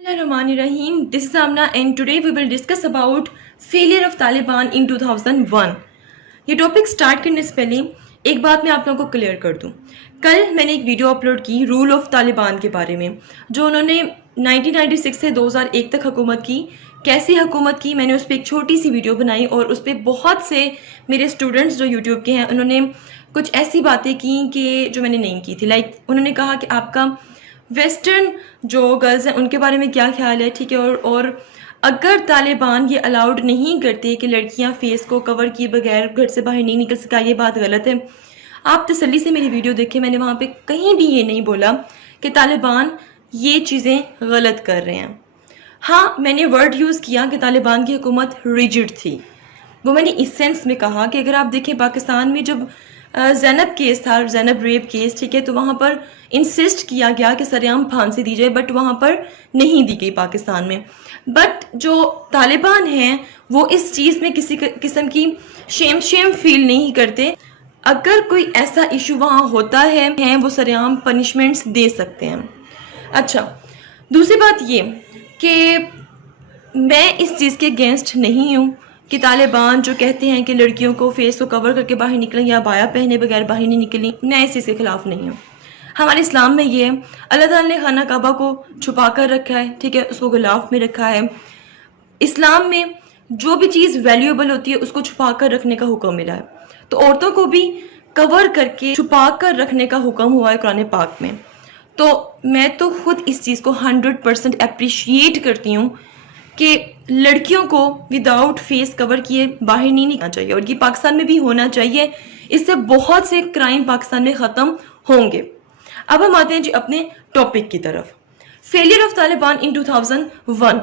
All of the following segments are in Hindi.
Bismillahirrahmanirrahim. This is Amna and today we will discuss about failure of Taliban in 2001. ये टॉपिक स्टार्ट करने से पहले एक बात मैं आप लोगों को क्लियर कर दूं। कल मैंने एक वीडियो अपलोड की रूल ऑफ तालिबान के बारे में, जो उन्होंने 1996 से 2001 तक हुकूमत की, कैसी हुकूमत की, मैंने उस पर एक छोटी सी वीडियो बनाई और उस पर बहुत से मेरे स्टूडेंट्स जो यूट्यूब के हैं उन्होंने कुछ ऐसी बातें की कि जो मैंने नहीं की थी। लाइक उन्होंने कहा कि आपका वेस्टर्न जो गर्ल्स हैं उनके बारे में क्या ख्याल है, ठीक है, और अगर तालिबान ये अलाउड नहीं करते कि लड़कियां फेस को कवर किए बगैर घर से बाहर नहीं निकल सका, ये बात गलत है। आप तसल्ली से मेरी वीडियो देखें, मैंने वहाँ पे कहीं भी ये नहीं बोला कि तालिबान ये चीज़ें गलत कर रहे हैं। हाँ, मैंने वर्ड यूज़ किया कि तालिबान की हुकूमत रिजिड थी। वो मैंने इस सेंस में कहा कि अगर आप देखें पाकिस्तान में जब जैनब केस था, जैनब रेप केस, ठीक है, तो वहाँ पर इंसिस्ट किया गया कि सरेआम फांसी दी जाए, बट वहाँ पर नहीं दी गई पाकिस्तान में। बट जो तालिबान हैं वो इस चीज़ में किसी किस्म की शेम फील नहीं करते। अगर कोई ऐसा इशू वहाँ होता है वो सरेआम पनिशमेंट्स दे सकते हैं। अच्छा, दूसरी बात ये कि मैं इस चीज़ के अगेंस्ट नहीं हूँ कि तालिबान जो कहते हैं कि लड़कियों को फेस को कवर करके बाहर निकलें या बाया पहने बगैर बाहर नहीं निकलें, मैं इस चीज़ के खिलाफ नहीं हूँ। हमारे इस्लाम में ये है, अल्लाह ताला ने खाना काबा को छुपा कर रखा है, ठीक है, उसको गिलाफ में रखा है। इस्लाम में जो भी चीज़ वैल्यूएबल होती है उसको छुपा कर रखने का हुक्म मिला है, तो औरतों को भी कवर करके छुपा कर रखने का हुक्म हुआ है कुरान पाक में। तो मैं तो खुद इस चीज़ को 100% अप्रिशिएट करती हूँ कि लड़कियों को विदाउट फेस कवर किए बाहर नहीं निकलना चाहिए, और ये पाकिस्तान में भी होना चाहिए। इससे बहुत से क्राइम पाकिस्तान में ख़त्म होंगे। अब हम आते हैं जी अपने टॉपिक की तरफ। Failure of Taliban in 2001।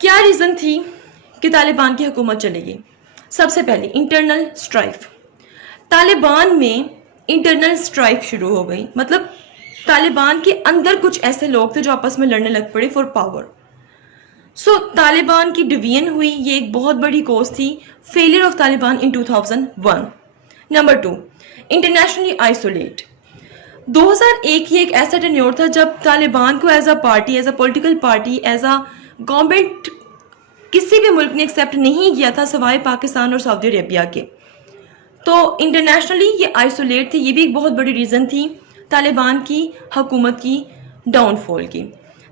क्या रीज़न थी कि तालिबान की हुकूमत चलेगी? सबसे पहले इंटरनल स्ट्राइफ। तालिबान में इंटरनल स्ट्राइफ शुरू हो गई, मतलब तालिबान के अंदर कुछ ऐसे लोग थे जो आपस में लड़ने लग पड़े फॉर पावर। सो तालिबान की डिवीजन हुई, ये एक बहुत बड़ी कॉज थी। Failure of Taliban in 2001। Number 2, internationally isolate. 2001 ही एक ऐसा टेन्योर था जब तालिबान को as a party, as a political party, as a government किसी भी मुल्क ने एक्सेप्ट नहीं किया था सिवाय पाकिस्तान और सऊदी अरेबिया के। तो इंटरनेशनली ये आइसोलेट थे, ये भी एक बहुत बड़ी रीज़न थी तालिबान की हुकूमत की डाउनफॉल की।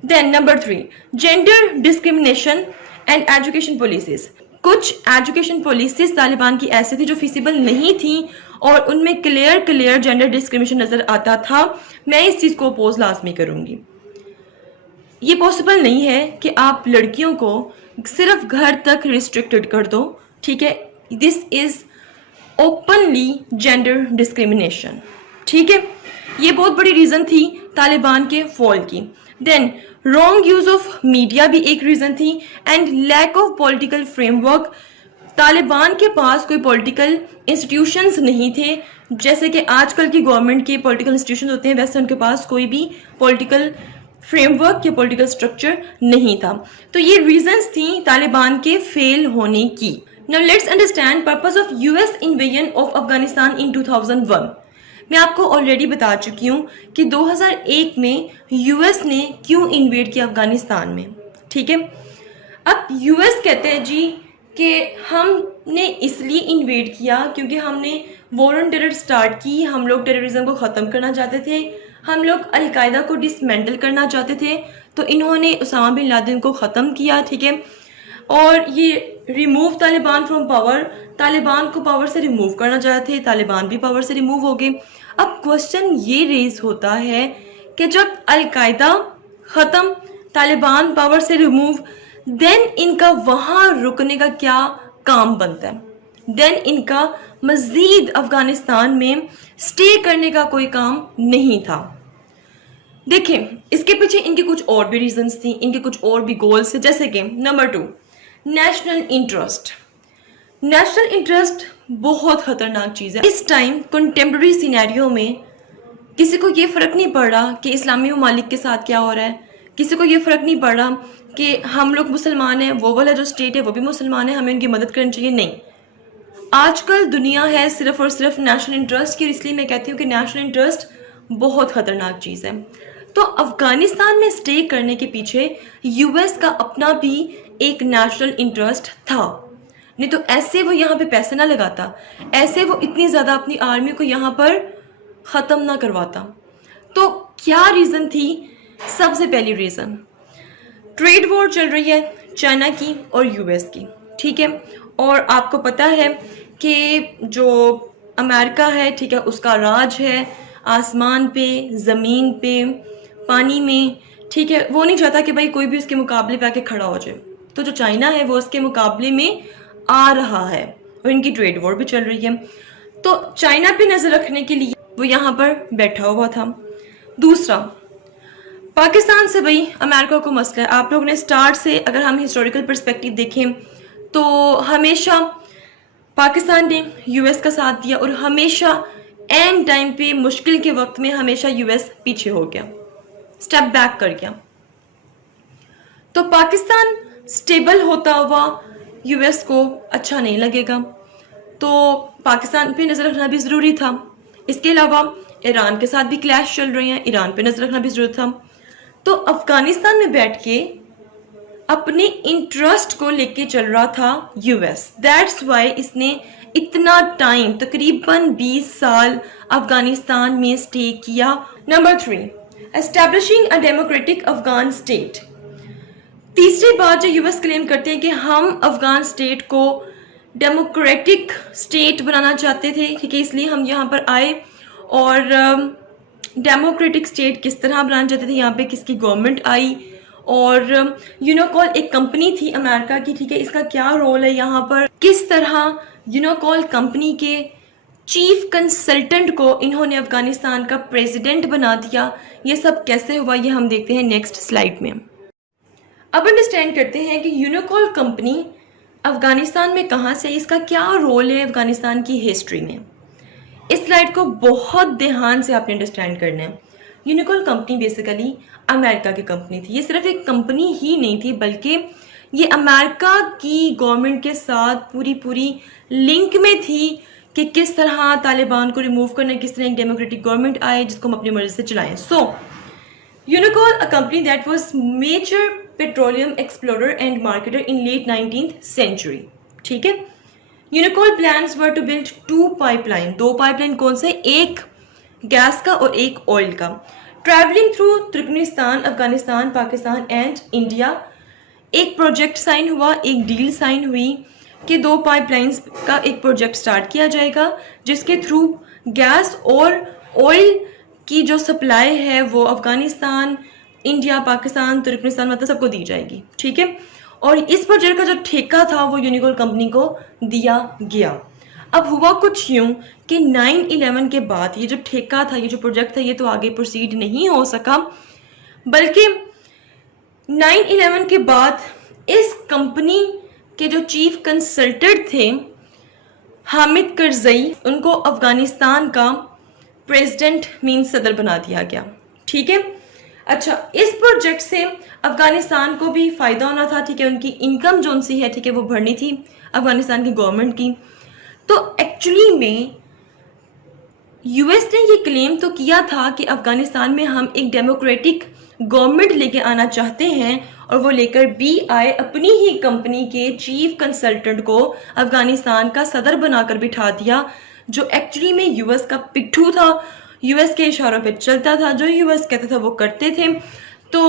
Then number 3, gender discrimination and education policies. कुछ एजुकेशन पॉलिसीज तालिबान की ऐसी थी जो फिजिबल नहीं थी और उनमें क्लियर जेंडर डिस्क्रिमिनेशन नजर आता था। मैं इस चीज़ को अपोज लाजमी करूंगी। ये पॉसिबल नहीं है कि आप लड़कियों को सिर्फ घर तक रिस्ट्रिक्टेड कर दो, ठीक है। This is openly gender discrimination, ठीक है। ये बहुत बड़ी रीज़न थी तालिबान के फॉल की। Then wrong use of media भी एक रीज़न थी, and lack of political framework. Taliban के पास कोई पॉलिटिकल इंस्टीट्यूशंस नहीं थे, जैसे कि आजकल की गवर्नमेंट के पॉलिटिकल इंस्टीट्यूशन होते हैं, वैसे उनके पास कोई भी पॉलिटिकल फ्रेमवर्क या पॉलिटिकल स्ट्रक्चर नहीं था। तो ये रीजंस थी तालिबान के फेल होने की। Now let's understand purpose of US invasion of Afghanistan in 2001। मैं आपको ऑलरेडी बता चुकी हूँ कि 2001 में यूएस ने क्यों इन्वेड किया अफगानिस्तान में, ठीक है। अब यूएस कहते हैं जी कि हमने इसलिए इन्वेड किया क्योंकि हमने वॉर ऑन टेरर स्टार्ट की, हम लोग टेररिज्म को ख़त्म करना चाहते थे, हम लोग अलकायदा को डिसमेंटल करना चाहते थे, तो इन्होंने उसामा बिन लादेन को ख़त्म किया, ठीक है। और ये remove Taliban from power, Taliban को पावर से रिमूव करना चाहते थे, तालिबान भी पावर से रिमूव हो गए। अब क्वेश्चन ये रेज होता है कि जब अलकायदा ख़त्म, तालिबान पावर से रिमूव, देन इनका वहाँ रुकने का क्या काम बनता है? देन इनका मज़ीद अफ़गानिस्तान में स्टे करने का कोई काम नहीं था। देखें, इसके पीछे इनके कुछ और भी रीजंस थी, इनके कुछ और भी गोल्स थे, जैसे कि number 2, national interest. National interest बहुत ख़तरनाक चीज़ है। इस टाइम कंटेम्प्रेरी सिनेरियो में किसी को ये फ़र्क नहीं पड़ रहा कि इस्लामी ममालिक के साथ क्या हो रहा है, किसी को ये फ़र्क नहीं पड़ रहा कि हम लोग मुसलमान हैं, वो वाला जो स्टेट है वो भी मुसलमान है, हमें उनकी मदद करनी चाहिए। नहीं, आजकल दुनिया है सिर्फ और सिर्फ नेशनल इंटरेस्ट की, और इसलिए मैं कहती हूँ कि नेशनल इंटरेस्ट बहुत ख़तरनाक चीज़ है। तो अफगानिस्तान में स्टे करने के पीछे यूएस का अपना भी एक नेशनल इंटरेस्ट था, नहीं तो ऐसे वो यहाँ पे पैसे ना लगाता, ऐसे वो इतनी ज़्यादा अपनी आर्मी को यहाँ पर ख़त्म ना करवाता। तो क्या रीज़न थी? सबसे पहली रीज़न, ट्रेड वॉर चल रही है चाइना की और यूएस की, ठीक है। और आपको पता है कि जो अमेरिका है, ठीक है, उसका राज है आसमान पे, ज़मीन पे, पानी में, ठीक है। वो नहीं चाहता कि भाई कोई भी उसके मुकाबले पे आके खड़ा हो जाए। तो जो चाइना है वो उसके मुकाबले में आ रहा है और इनकी ट्रेड वॉर भी चल रही है। तो चाइना पे नज़र रखने के लिए वो यहाँ पर बैठा हुआ था। दूसरा, पाकिस्तान से भाई अमेरिका को मसला है। आप लोग ने स्टार्ट से अगर हम हिस्टोरिकल पर्सपेक्टिव देखें तो हमेशा पाकिस्तान ने यूएस का साथ दिया और हमेशा एंड टाइम पे मुश्किल के वक्त में हमेशा यूएस पीछे हो गया, स्टेप बैक कर गया। तो पाकिस्तान स्टेबल होता हुआ यूएस को अच्छा नहीं लगेगा, तो पाकिस्तान पे नज़र रखना भी ज़रूरी था। इसके अलावा ईरान के साथ भी क्लैश चल रहे हैं, ईरान पे नज़र रखना भी ज़रूरी था। तो अफगानिस्तान में बैठ के अपने इंटरेस्ट को लेके चल रहा था यूएस। दैट्स वाई इसने इतना टाइम, तकरीबन 20 साल अफगानिस्तान में स्टे किया। Number 3, establishing a democratic Afghan state. तीसरी बात जो यूएस क्लेम करते हैं कि हम अफगान स्टेट को डेमोक्रेटिक स्टेट बनाना चाहते थे, ठीक है, इसलिए हम यहाँ पर आए। और डेमोक्रेटिक स्टेट किस तरह बनाना चाहते थे, यहाँ पे किसकी गवर्नमेंट आई, और यूनोकॉल एक कंपनी थी अमेरिका की, ठीक है, इसका क्या रोल है यहाँ पर, किस तरह यूनोकॉल कंपनी के चीफ कंसल्टेंट को इन्होंने अफगानिस्तान का प्रेसिडेंट बना दिया, ये सब कैसे हुआ ये हम देखते हैं नेक्स्ट स्लाइड में। अब अंडरस्टैंड करते हैं कि यूनोकॉल कंपनी अफगानिस्तान में कहाँ से, इसका क्या रोल है अफगानिस्तान की हिस्ट्री में। इस स्लाइड को बहुत ध्यान से आपने अंडरस्टैंड करना है। यूनिकॉल कंपनी बेसिकली अमेरिका की कंपनी थी। ये सिर्फ एक कंपनी ही नहीं थी बल्कि ये अमेरिका की गवर्नमेंट के साथ पूरी लिंक में थी कि किस तरह तालिबान को रिमूव करना, किस तरह एक डेमोक्रेटिक गवर्नमेंट आए जिसको हम अपनी मर्जी से चलाएं। So Unocal a company that was major petroleum explorer and marketer in late 19th century, ठीक है। Unocal plans were to build 2 pipeline, 2 pipeline कौन से, एक गैस का और एक ऑयल का, travelling through Turkmenistan, Afghanistan, Pakistan and India. एक प्रोजेक्ट साइन हुआ, एक डील साइन हुई कि 2 पाइपलाइंस का एक प्रोजेक्ट स्टार्ट किया जाएगा जिसके थ्रू गैस और ऑयल की जो सप्लाई है वो अफगानिस्तान, इंडिया, पाकिस्तान, तुर्कमेनिस्तान मतलब सबको दी जाएगी, ठीक है। और इस प्रोजेक्ट का जो ठेका था वो यूनिकॉल कंपनी को दिया गया। अब हुआ कुछ यूं कि 9/11 के बाद ये जो ठेका था, ये जो प्रोजेक्ट था, ये तो आगे प्रोसीड नहीं हो सका, बल्कि 9/11 के बाद इस कंपनी के जो चीफ कंसल्टेंट थे हामिद करजई, उनको अफगानिस्तान का प्रेसिडेंट मीन सदर बना दिया गया, ठीक है। अच्छा, इस प्रोजेक्ट से अफगानिस्तान को भी फ़ायदा होना था, ठीक है, उनकी इनकम जो सी है, ठीक है, वो बढ़नी थी अफगानिस्तान की गवर्नमेंट की। तो एक्चुअली में यूएस ने ये क्लेम तो किया था कि अफगानिस्तान में हम एक डेमोक्रेटिक गवर्नमेंट लेके आना चाहते हैं, और वो लेकर भी आए, अपनी ही कंपनी के चीफ कंसल्टेंट को अफगानिस्तान का सदर बनाकर बिठा दिया, जो एक्चुअली में यूएस का पिट्ठू था, यूएस के इशारों पे चलता था, जो यूएस कहता था वो करते थे। तो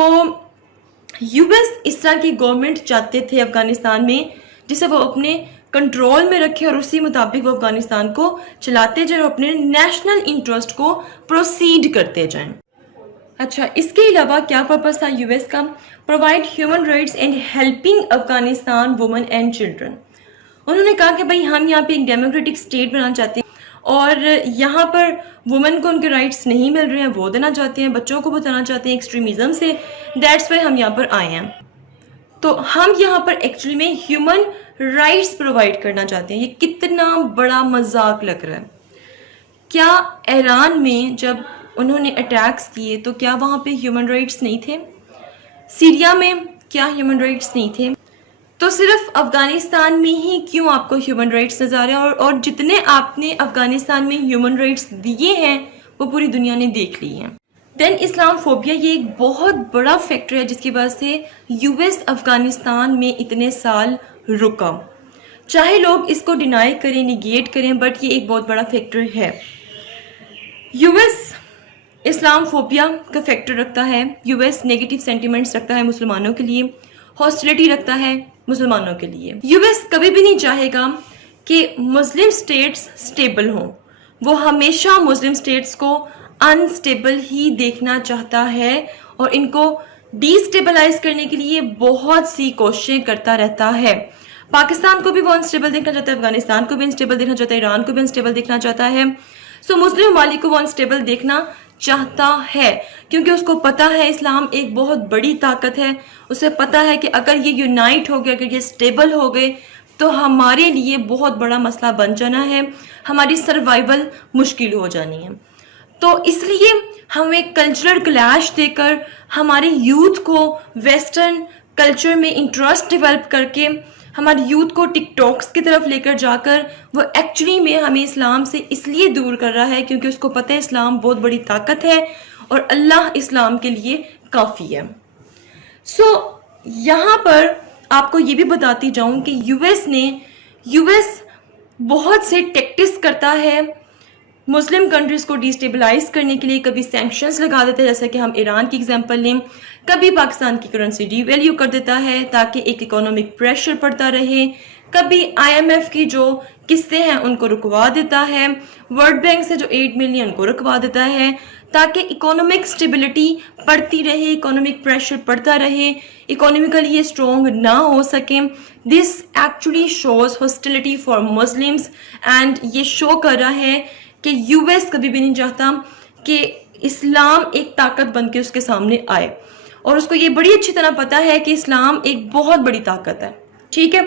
यूएस इस तरह की गवर्नमेंट चाहते थे अफगानिस्तान में जिसे वो अपने कंट्रोल में रखे और उसी मुताबिक वो अफगानिस्तान को चलाते जाए और अपने नेशनल इंटरेस्ट को प्रोसीड करते जाएं। अच्छा, इसके अलावा क्या पर्पस था यूएस का, provide human rights and helping Afghanistan women and children. उन्होंने कहा कि भाई हम यहाँ पे एक डेमोक्रेटिक स्टेट बनाना चाहते हैं और यहाँ पर वुमेन को उनके राइट्स नहीं मिल रहे हैं, वो देना चाहते हैं, बच्चों को बताना चाहते हैं एक्सट्रीमिज्म से, दैट्स वाई हम यहाँ पर आए हैं। तो हम यहाँ पर एक्चुअली में ह्यूमन राइट्स प्रोवाइड करना चाहते हैं। ये कितना बड़ा मजाक लग रहा है। क्या ईरान में जब उन्होंने अटैक्स किए तो क्या वहाँ पे ह्यूमन राइट्स नहीं थे? सीरिया में क्या ह्यूमन राइट्स नहीं थे? तो सिर्फ अफगानिस्तान में ही क्यों आपको ह्यूमन राइट्स नजर आ रहे हैं? और जितने आपने अफगानिस्तान में ह्यूमन राइट्स दिए हैं वो पूरी दुनिया ने देख ली हैं। देन इस्लामफोबिया, ये एक बहुत बड़ा फैक्टर है जिसकी वजह से यूएस अफगानिस्तान में इतने साल रुका। चाहे लोग इसको डिनाई करें, निगेट करें, बट ये एक बहुत बड़ा फैक्टर है। यूएस इस्लामफोबिया का फैक्टर रखता है, यूएस नेगेटिव सेंटिमेंट्स रखता है मुसलमानों के लिए, हॉस्टिलिटी रखता है मुसलमानों के लिए। यूएस कभी भी नहीं चाहेगा कि मुस्लिम स्टेट्स स्टेबल हों, वो हमेशा मुस्लिम स्टेट्स को अनस्टेबल ही देखना चाहता है और इनको डिस्टेबलाइज करने के लिए बहुत सी कोशिशें करता रहता है। पाकिस्तान को भी वो अनस्टेबल देखना चाहता है, अफगानिस्तान को भी अनस्टेबल देखना चाहता है, ईरान को भी अनस्टेबल देखना चाहता है। सो मुस्लिम ममालिक को वो अनस्टेबल देखना चाहता है क्योंकि उसको पता है इस्लाम एक बहुत बड़ी ताकत है। उसे पता है कि अगर ये यूनाइट हो गया, अगर ये स्टेबल हो गए तो हमारे लिए बहुत बड़ा मसला बन जाना है, हमारी सर्वाइवल मुश्किल हो जानी है। तो इसलिए हमें कल्चरल क्लैश देकर हमारे यूथ को वेस्टर्न कल्चर में इंटरेस्ट डेवलप करके हमारे यूथ को टिकटॉक्स की तरफ लेकर जाकर वो एक्चुअली में हमें इस्लाम से इसलिए दूर कर रहा है क्योंकि उसको पता है इस्लाम बहुत बड़ी ताकत है और अल्लाह इस्लाम के लिए काफ़ी है। सो यहाँ पर आपको ये भी बताती जाऊँ कि यूएस बहुत से टैक्टिक्स करता है मुस्लिम कंट्रीज़ को डिस्टेबलाइज करने के लिए। कभी सैंक्शंस लगा देता है, जैसे कि हम ईरान की एग्जांपल लें, कभी पाकिस्तान की करेंसी डीवैल्यू कर देता है ताकि एक इकोनॉमिक प्रेशर पड़ता रहे, कभी आईएमएफ की जो किस्तें हैं उनको रुकवा देता है, वर्ल्ड बैंक से जो 8 मिलियन को रुकवा देता है ताकि इकोनॉमिक स्टेबिलिटी पड़ती रहे, इकोनॉमिक प्रेशर पड़ता रहे, इकोनॉमिकली ये स्ट्रॉन्ग ना हो सके। This actually shows hostility for Muslims and ये शो कर रहा है कि यूएस कभी भी नहीं चाहता कि इस्लाम एक ताकत बन के उसके सामने आए और उसको ये बड़ी अच्छी तरह पता है कि इस्लाम एक बहुत बड़ी ताकत है। ठीक है,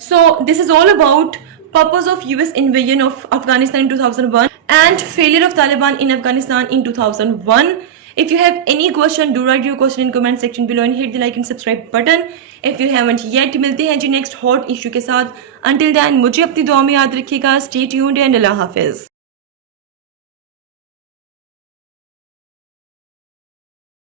so this is all about purpose of US invasion of Afghanistan in 2001 and failure of Taliban in Afghanistan in 2001. If you have any question, do write your question in comment section below and hit the like and subscribe button if you haven't yet. मिलते हैं जी नेक्स्ट हॉट इशू के साथ। Until then मुझे अपनी दुआ में याद रखिएगा। Stay tuned and Allah Hafiz.